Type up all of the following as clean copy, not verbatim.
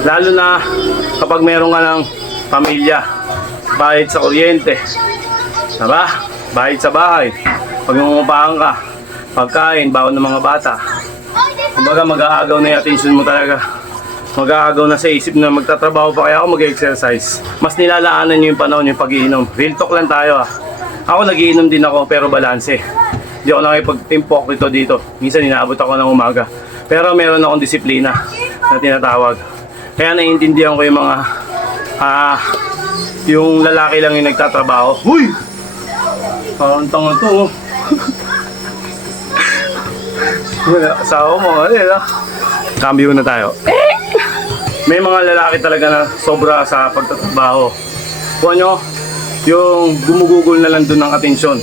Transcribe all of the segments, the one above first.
Lalo na kapag meron ka ng pamilya, bayad sa kuryente, diba? Bayad sa bahay, pag nangungupahan ka, pagkain, baon ng mga bata. Kumbaga mag-aagaw na yung attention mo talaga. Mag-aagaw na sa isip na magtatrabaho pa kaya ako mag-exercise. Mas nilalaanan nyo yung panahon yung pag-iinom. Real talk lang tayo ah. Ako nagiinom din ako pero balanse. Hindi ako nakipag-timpok dito. Minsan inaabot ako ng umaga. Pero meron akong disiplina na tinatawag. Kaya naiintindihan ko yung mga yung lalaki lang yung nagtatrabaho. Uy! Parang tanga to. Asawa mo, ano yun? Cambio na tayo. May mga lalaki talaga na sobra sa pagtatrabaho. Kuha nyo, yung gumugugol na lang dun ng atensyon.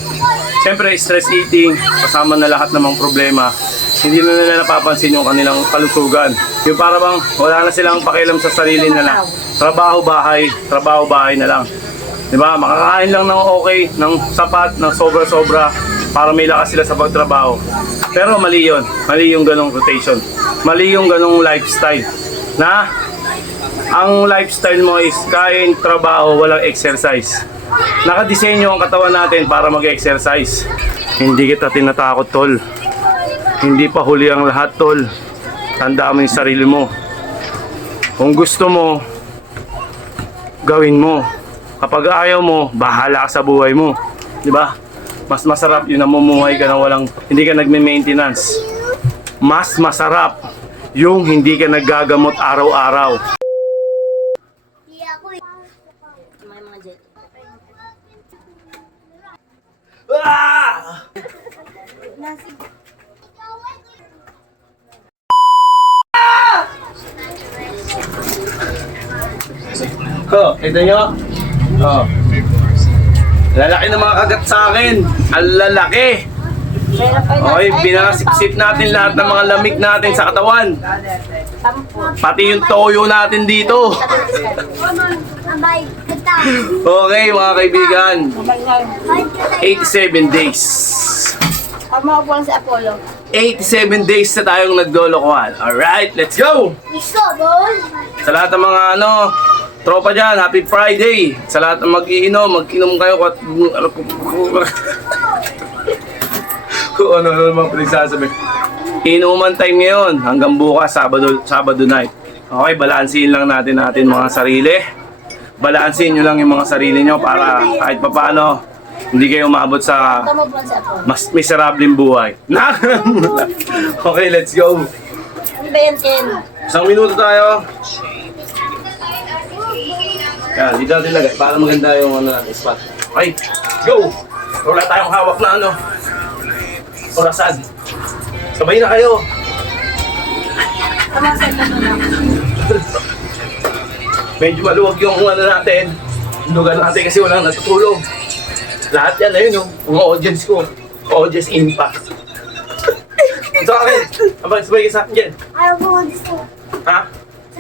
Siyempre, stress eating, kasama na lahat ng mga problema. Hindi na nila napapansin yung kanilang kalusugan. Yung para bang wala na silang pakialam sa sarili nila. Trabaho, bahay na lang. Diba? Makakain lang ng okay, ng sapat, ng sobra-sobra para may lakas sila sa pagtrabaho. Pero mali yun. Mali yung ganong rotation. Mali yung ganong lifestyle. Na ang lifestyle mo is kain, trabaho, walang exercise. Nakadisenyo ang katawan natin para mag-exercise. Hindi kita tinatakot, tol. Hindi pa huli ang lahat, tol. Tandaan mo yung sarili mo. Kung gusto mo, gawin mo. Kapag ayaw mo, bahala ka sa buhay mo. Diba? Mas masarap yun na mumuhay ka na hindi ka nagme-maintenance. Mas masarap yung hindi ka naggagamot araw-araw. Ah! Oh, kita nyo? Oh. Lalaki ng mga kagat sa akin. Ang lalaki. Okay, pinasipsip natin lahat ng mga lamig natin sa katawan. Pati yung toyo natin dito. Okay, mga kaibigan. 87 days. 87 days na tayong naglolokohan. Alright, let's go! Sa lahat ng mga tropa dyan, happy Friday! Sa lahat ng mag-iinom kayo kung ano naman pinagsasabi. Inuman time ngayon hanggang bukas, Sabado night. Okay, balansin lang natin mga sarili. Balansin nyo lang yung mga sarili nyo para kahit papaano hindi kayo umabot sa mas miserableng buhay. Okay, let's go! Isang minuto tayo. Yan, dito natin lagay para maganda yung spot. Okay, go! Wala tayong hawak na orasan. Sabay na kayo. Medyo maluwag yung natin. Lugar natin kasi walang natutulog. Lahat yan ayun mga audience ko. Audience impact. Sa akin, abang sabay ka sa akin dyan. Ayaw ko dito. Ha? Sa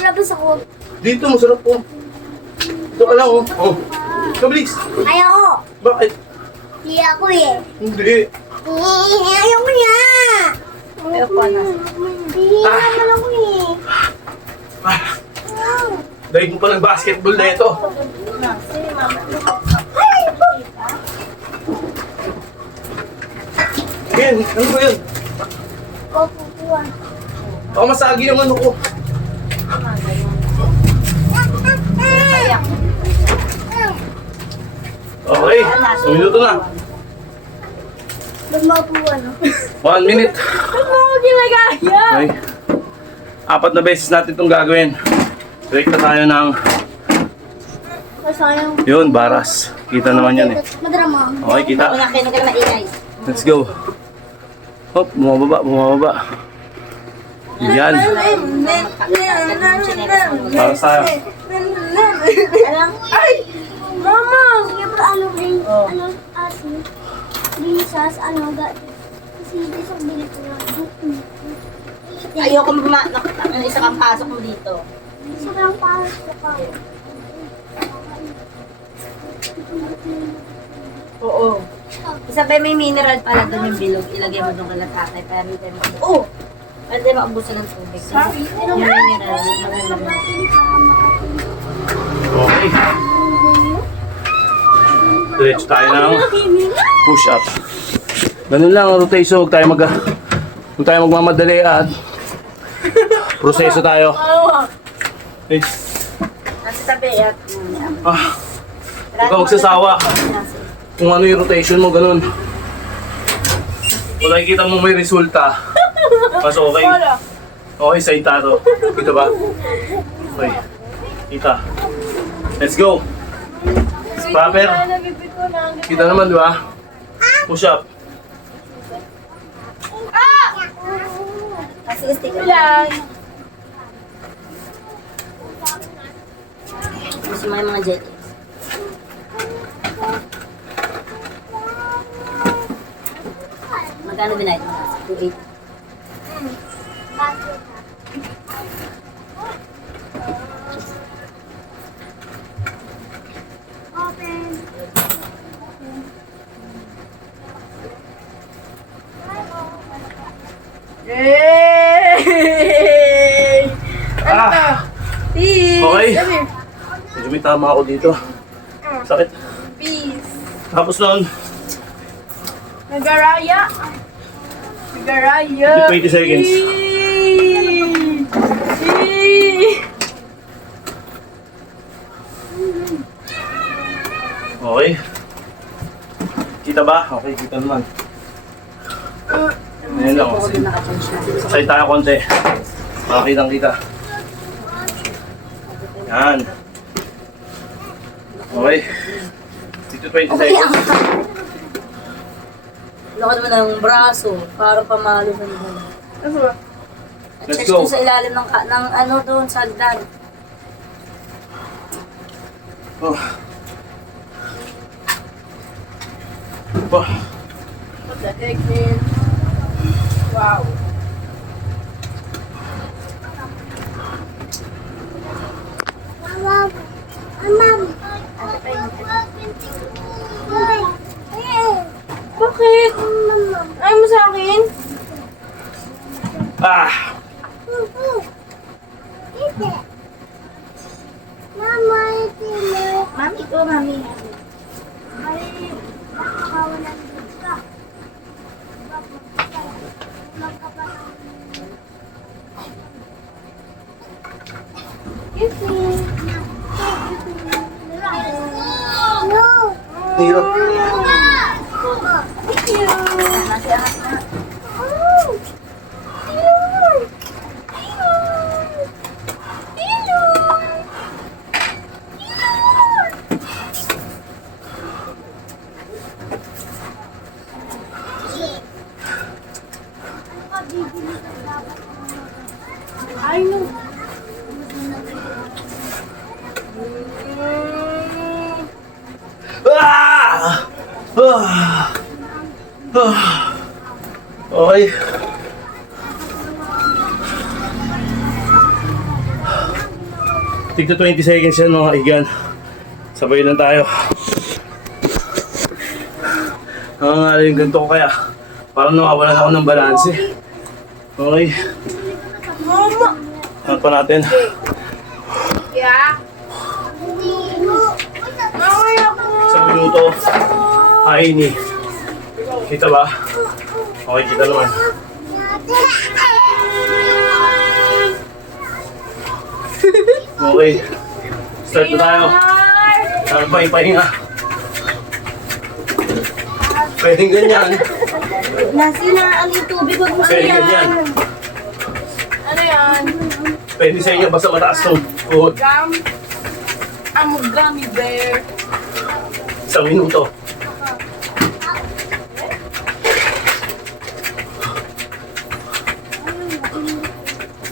labas ako. Dito, masarap po. Dito ka lang oh. Kabilis. Ayaw ko. Bakit? Hindi ako eh. Hindi. Ayaw ko niya. Ayaw ko na. Hindi naman ako eh. Dahil mo pa ng basketball na ito. Yan, ano ba yun? Pupuan. Baka masagi yung ko. Okay, 1 minuto na. Magmapuan. 1 minute. Ba't mo ako ginagaya? Okay. 4 na beses natin itong gagawin. Break na tayo ng Sayang. yun, baras. Kita naman yan eh. Madrama. Okay, kita. Wala kayo na maingay. Let's go. Hop, bumababa. Yan. Para sa'yo. Ay! Mama! Sige pa asin. Binisas, kasi isang bilit ko lang. Ayoko isa kang pasok mo dito. Isa lang pasok ka. Oo. Isabay may mineral pala doon yung bilog. Ilagay mo doon kala tatay. Para hindi tayo Oo! Hindi, maubusan ng tubig. Yung mineral, maganda na. Okay. Diretso tayo ng push up. Ganun lang ang rotation. Huwag tayo magmamadali at proseso tayo. Okay. Nasa tabi at... Huwag ka magsasawa. Kung ano yung rotation mo, ganun. Kung nakikita mo may resulta, mas okay. Okay, sa ita to. Kita ba? Okay. Kita. Let's go. Proper. Kita naman, di ba? Push up. Sige, stick lang. Gusto mo yung mga jet. Magkano binayad mo? 280. Open. Yay! Ah! Peace! Okay. Come here. Medyo may tama ako dito. Sakit. Peace! Tapos nun, Nagaraya! Nagaraya! 20 seconds. Okay. Kita ba? Okay, kita naman. Ayan lang. Ako din nakachange na. Side tayo konti. Makakitang kita. Yan. Okay. Dito 20 Okay, seconds. Lakad mo na yung braso para pamalo sa mga. Let's Touch go. doon sa ilalim ng ano doon, sa hagdan. Oh. Oh. What the heck, man? Wow. Mama. Mama. Bakit? Ayaw mo sa akin? Ah! Mama, ito mo. Mami, ito, mami. Ay, nakakawalan din ka. No. Hirap. Nasi angat na. I know. Ah! Ah! Ah! Okay. Tigto 20 seconds yan mga kaigan. Sabay lang tayo. Nangangali yung ganito ko kaya. Parang nawawalan ako ng balanse. Okay. Mama! Ano pa natin? Yeah? Ay, ako! Isang minuto. Ay, kita ba? Okay, kita naman. Okay. Start na tayo. Saan pa ipahinga? Pwedeng ganyan. Nasi na ang yung tubig, huwag mo Pwedeng ganyan. yan. Ano yan? Pwede sa inyo basta mataas to. Tuhod. Gum? I'm a gummy bear. Isang minuto.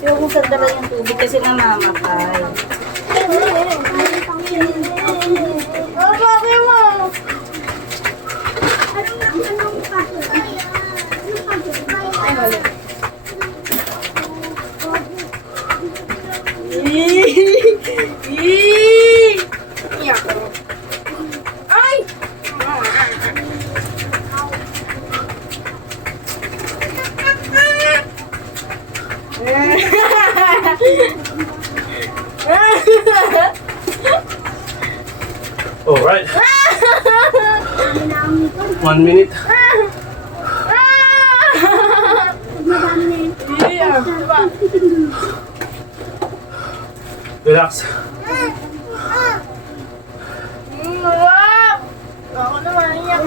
Yung kung saan dala yung tubig kasi namamatay. Oh, bakit mo? Ay, mali. Iyak. Ay! Alright. Dami namin ito. 1 minute. Madami na yun. Yeah, diba? Relax. Wow! Ako naman, iyak.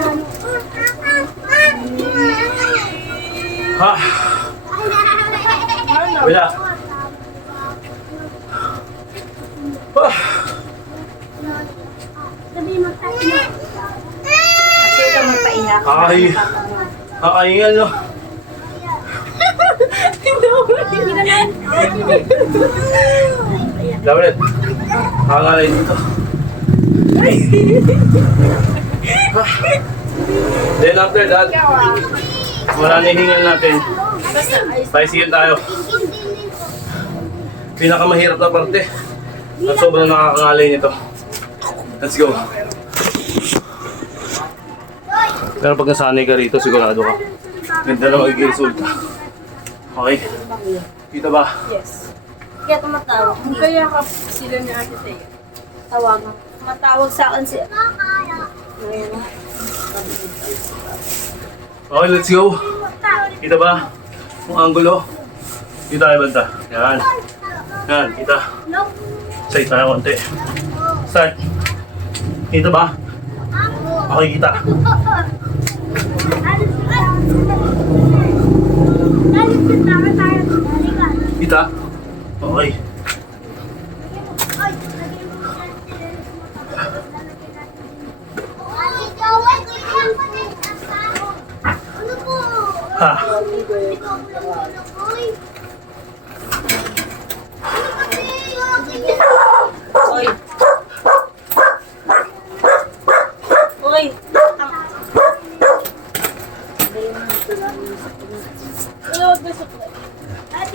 Ha? Ano? Wala. Ah. Sabi mo tayo na. Kasi ikaw magpaiyak. Ay. Kakaingal, no? Dapat. Kakangalay dito. Ah. Then after that, wala na hingal natin. Bicycle tayo. Pinakamahirap na parte. At sobrang nakakangalay nito. Let's go. Pero pag nasanay ka rito, sigurado ka. Ganda na magiging resulta. Okay? Kita ba? Yes. Kaya tumatawag. Kaya ka sila ni Ate Teo. Tawagan. Tumatawag sa akin si... Ngayon. Okay, let's go. Kita ba? Kung angulo. Dito tayo banda. Yan. Yan, kita. Side tayo konti. Start. Kita ba? Okay, kita. Kita? Okay. Ha. Oy. Oy.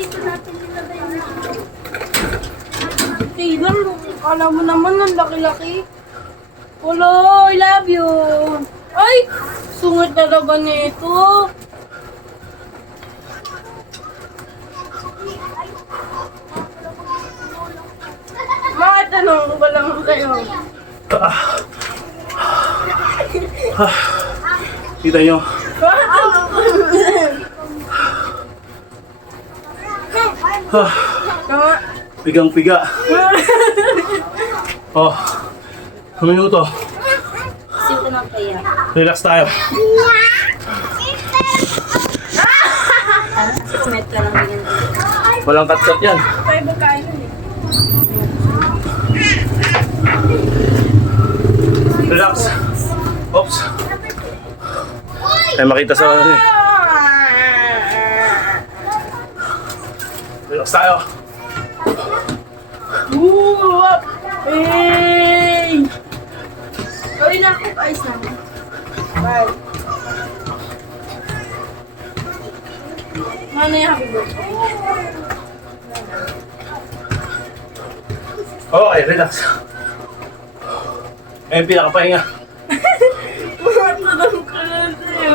Dito natin nilagay na. Taylor, kala mo naman ang laki-laki. Hello, I love you. Ay, sungit talaga nito. Mga tanong ko lang kayo. Kita nyo? Tama. Pigang-piga. Oh. 1 minuto. Kasi ito magpaiyak. Relax tayo. Kasi kumet ka lang din. Walang cut-cut yan. Tayo ba kayo eh? Relax. Oops. Ay makita sa ano eh. Relax tayo. Whoop! Hey! Gawin na ako, ayos na. Bye. Ano yung happy birthday? Okay, relax. Ngayon pinakapahinga. Matalang ka na sa'yo.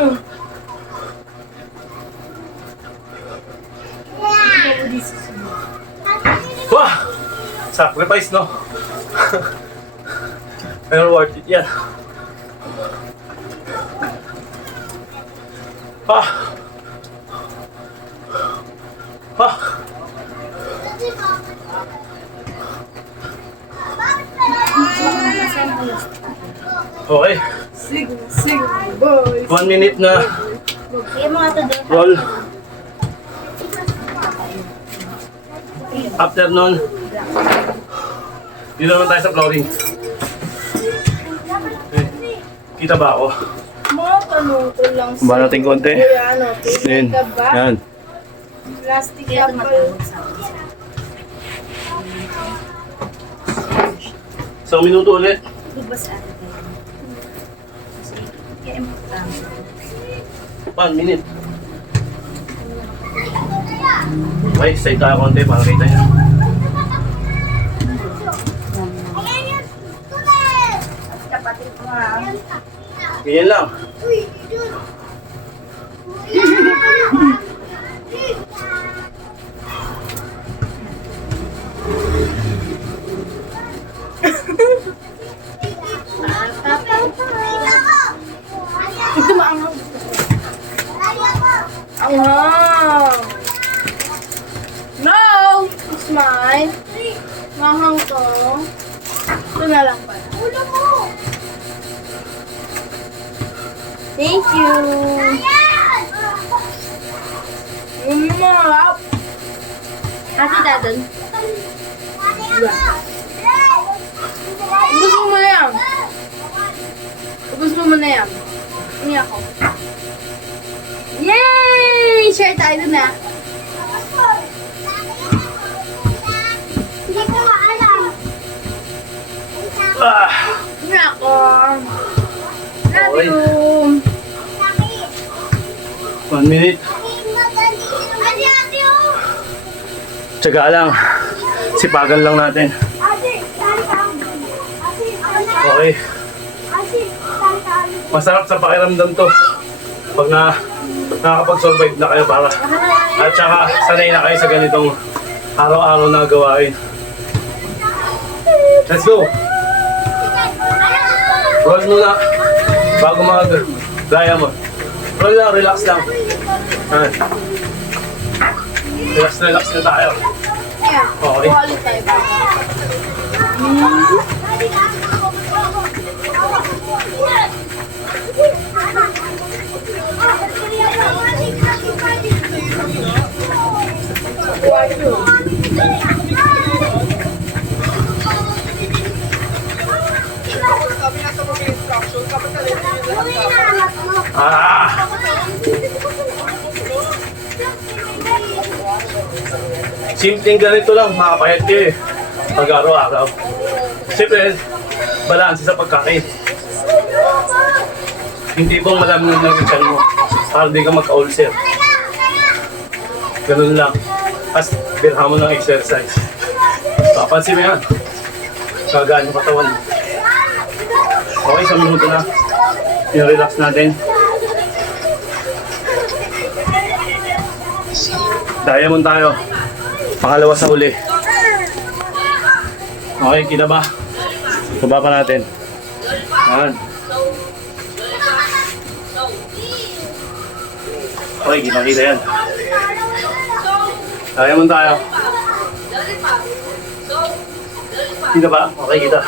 Wah! Sacrifice, no? Pero worth it yan. Ah! Ah! Okay, Sige, boy. 1 minute na Kaya mga ito doon. roll. After nun, dito naman tayo sa flooring. Okay. Kita ba ako? Mga tanong ko lang sa'yo. Ba natin konti? Kuya, ano, Yan. pili ka ba? Yan. Plastic Kaya ka ba? tumatawag sa akin. Isang minuto ulit. Di ba sa akin? Kasi kaya mo lang. 1 minute. Okay, stay tayo konti para kita nyo. Kapatid ko nga. Ganyan lang. Ay, mahang to. Ito na lang pala. Ulo mo! Thank you. Ayan! Marap. Ate Dadan. Ubus mo na yan. Ubus mo na yan. Ini ako. Yay! Share tayo dun na. Hindi ko maalam. Ah! Ini ako. Love Okay. you. 1 minute. Ate, ate, oh! Tsaga lang. Sipagan lang natin. Ate, saan ka? Ate, Okay. ate, saan ka? Masarap sa pakiramdam to. Pag nakakapag-survive na kayo para. At saka sanay na kayo sa ganitong araw-araw na gawain. Let's go! Roll muna. Bago mag-gaya mo. Roll lang, relax lang. Ayan. Relax na tayo. Yeah. Okay. Kuha ulit tayo. Ah! Simpleng ganito lang, makapayat kayo eh. Pag araw-araw. Siyempre, balanse sa pagkain. Hindi pong malamig ng tiyan mo para di ka magka-ulcer. Ganun lang. As birha mo ng exercise. Papansin mo yan. Kagaan yung katawan mo. Okay, 1 minuto na. I-relax natin. Diamond tayo. Pangalawa sa huli. Okay, kita ba? Baba pa natin. Yan. Okay, kita yan. Diamond tayo. Kita ba? Okay, kita.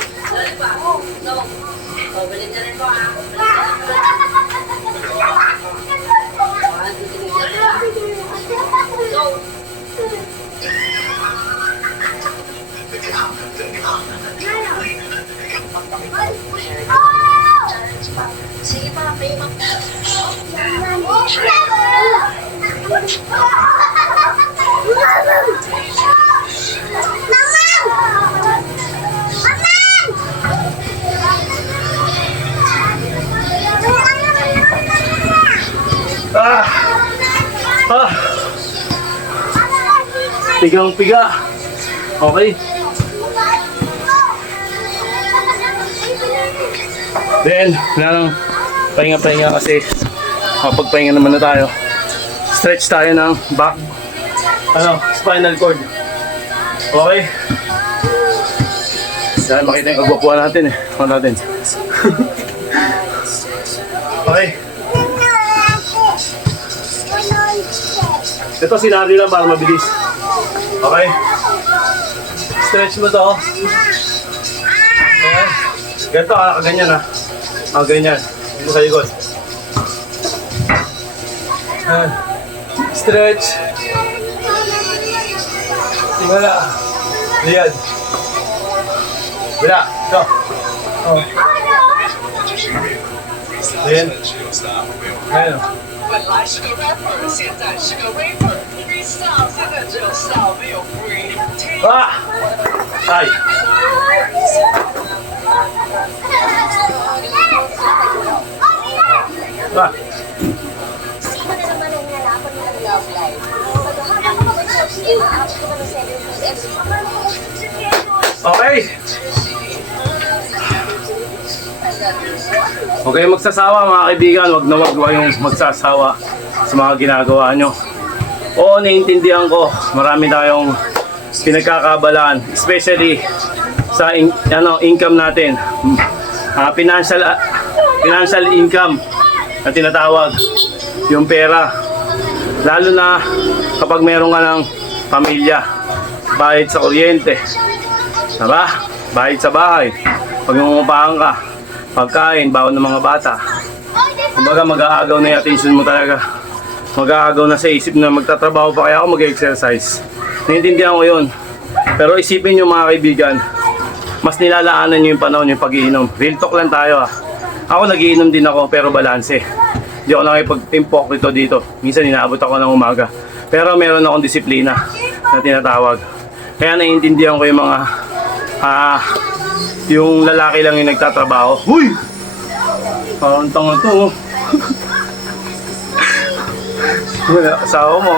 Ah! Ah! Pigang-piga. Okay. Then, lang pahinga-pahinga kasi pagpahinga naman na tayo. Stretch tayo ng back, spinal cord. Okay? Dahil makita yung kagwapuan natin eh. Ano natin? Okay. Ito sinari lang para mabilis. Okay? Stretch mo to. Ayan. Ganito, ganyan ha. Ganyan. Dito sa likod. Ayan. Stretch. Tingala. Liad. Bila. Ito. Oh. Ayan. Ayan. 本来是个 rapper， 现在是个 rapper。freestyle 现在只有 style 没有 free。 Ah! Ay! Ah! Sino na naman ang nalaban ng love life? Okay! Huwag kayong magsasawa mga kaibigan, wag na wag kayong magsasawa sa mga ginagawa nyo. Oo, naiintindihan ko, marami tayong pinagkakabalaan, especially sa income natin. Financial income na tinatawag, yung pera. Lalo na kapag meron ka ng pamilya. bayad sa kuryente. Diba? Bayad sa bahay. Pag nangungupahan ka, pagkain, baon ng mga bata. Kumbaga mag-aagaw na yung attention mo talaga. Mag-aagaw na sa isip na magtatrabaho pa kaya ako mag-exercise. Naiintindihan ko yun. Pero isipin nyo mga kaibigan, mas nilalaanan nyo yung panahon yung pag-iinom. Real talk lang tayo ah. Ako nagiinom din ako pero balanse. Hindi ako nakipag-timpok dito. Minsan inaabot ako ng umaga. Pero meron akong disiplina na tinatawag. Kaya naiintindihan ko yung mga yung lalaki lang yung nagtatrabaho. Uy! Parang tanga to. Wala, asawa mo.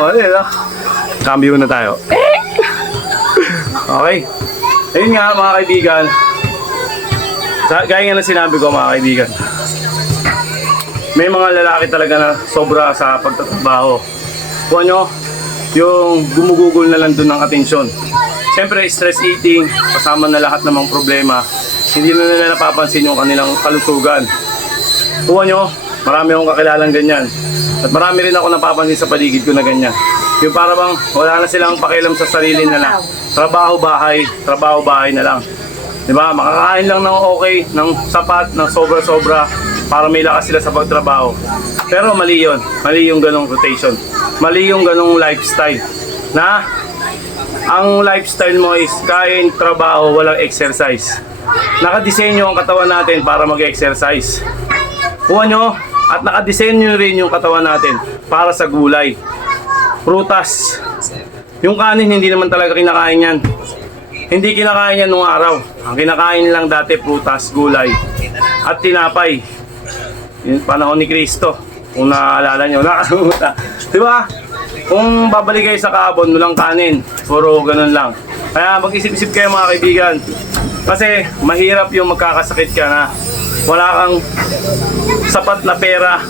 Cambio na tayo. Okay. Ayun nga mga kaibigan. Gaya nga na sinabi ko mga kaibigan. May mga lalaki talaga na sobra sa pagtatrabaho. Kuha nyo, yung gumugugol na lang dun ng atensyon. Siyempre, stress eating, kasama na lahat ng mga problema. Hindi na nila napapansin yung kanilang kalusugan. Kuha nyo, marami akong kakilalang ganyan. At marami rin ako napapansin sa paligid ko na ganyan. Yung para bang wala na silang pakialam sa sarili nila. Trabaho, bahay na lang. Diba? Makakain lang ng okay, ng sapat, ng sobra-sobra para may lakas sila sa pagtrabaho. Pero mali yun. Mali yung ganong rotation. Mali yung ganong lifestyle. Na ang lifestyle mo is kain, trabaho, walang exercise. Nakadesenyo ang katawan natin para mag-exercise. Kuha nyo, at nakadesenyo rin yung katawan natin para sa gulay. Prutas. Yung kanin, hindi naman talaga kinakain yan. Hindi kinakain yan nung araw. Ang kinakain lang dati, prutas, gulay, at tinapay. Yung panahon ni Kristo. Kung naaalala nyo, nakalimutan. Diba? Kung babalik kayo sa kaabon, walang kanin. Puro ganun lang. Kaya mag-isip-isip kayo mga kaibigan. Kasi mahirap yung magkakasakit ka na wala kang sapat na pera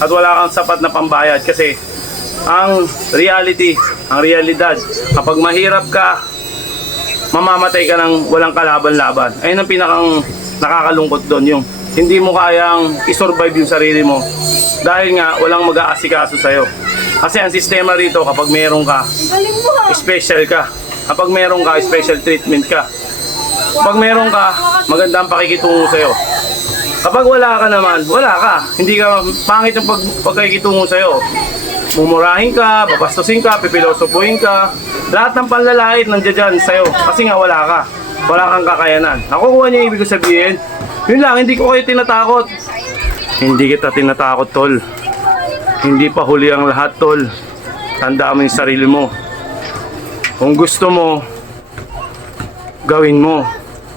at wala kang sapat na pambayad. Kasi ang reality, ang realidad, kapag mahirap ka, mamamatay ka ng walang kalaban-laban. Ayun ang pinakang nakakalungkot doon, yung hindi mo kayang isurvive yung sarili mo dahil nga walang mag-aasikaso sa'yo. Kasi ang sistema rito, kapag meron ka, special ka. Kapag meron ka, special treatment ka. Kapag meron ka, maganda ang pakikitungo sa'yo. Kapag wala ka naman, wala ka. Hindi ka, pangit yung pagkikitungo sa'yo. Mumurahin ka, babastusin ka, pipilosopuhin ka. Lahat ng panlalait nandiyan dyan sa'yo. Kasi nga wala ka. Wala kang kakayanan. Nakukuha niya yung ibig ko sabihin. Yun lang, hindi ko kayo tinatakot. Hindi kita tinatakot, tol. Hindi pa huli ang lahat, tol. Tandaan mo yung sarili mo. Kung gusto mo, gawin mo.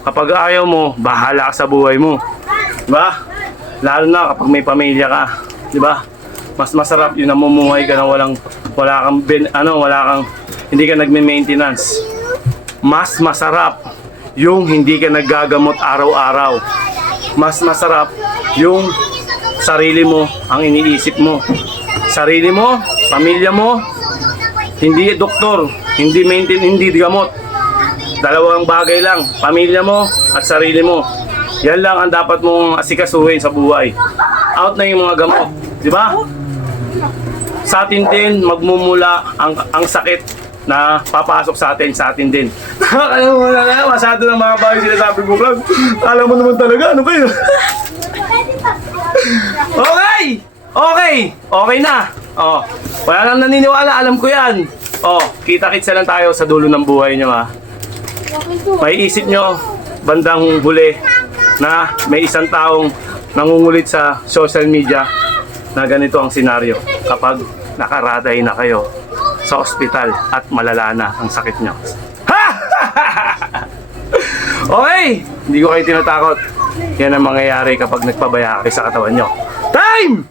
Kapag ayaw mo, bahala ka sa buhay mo. Diba? Lalo na kapag may pamilya ka. Diba? Mas masarap yung namumuhay ka na hindi ka nagme-maintenance. Mas masarap yung hindi ka naggagamot araw-araw. Mas masarap yung sarili mo ang iniisip mo. Sarili mo, pamilya mo, hindi doktor, hindi gamot. Dalawang bagay lang, pamilya mo at sarili mo. Yan lang ang dapat mong asikasuhin sa buhay. Out na yung mga gamot, di ba? Sa atin din magmumula ang sakit na papasok sa atin din. Alam mo na, masyado ng mga bagay sinasabi mo, vlog. Alam mo naman talaga, ano ba yun? Okay na. Oh, wala nang naniniwala, alam ko yan. Oh, kita-kitsa lang tayo sa dulo ng buhay nyo ha. May isip nyo, bandang huli, na may isang taong nangungulit sa social media na ganito ang senaryo kapag nakaraday na kayo sa ospital at malala na ang sakit nyo. Ha! Okay, hindi ko kayo tinatakot. Yan ang mangyayari kapag nagpabaya kayo sa katawan nyo. Time!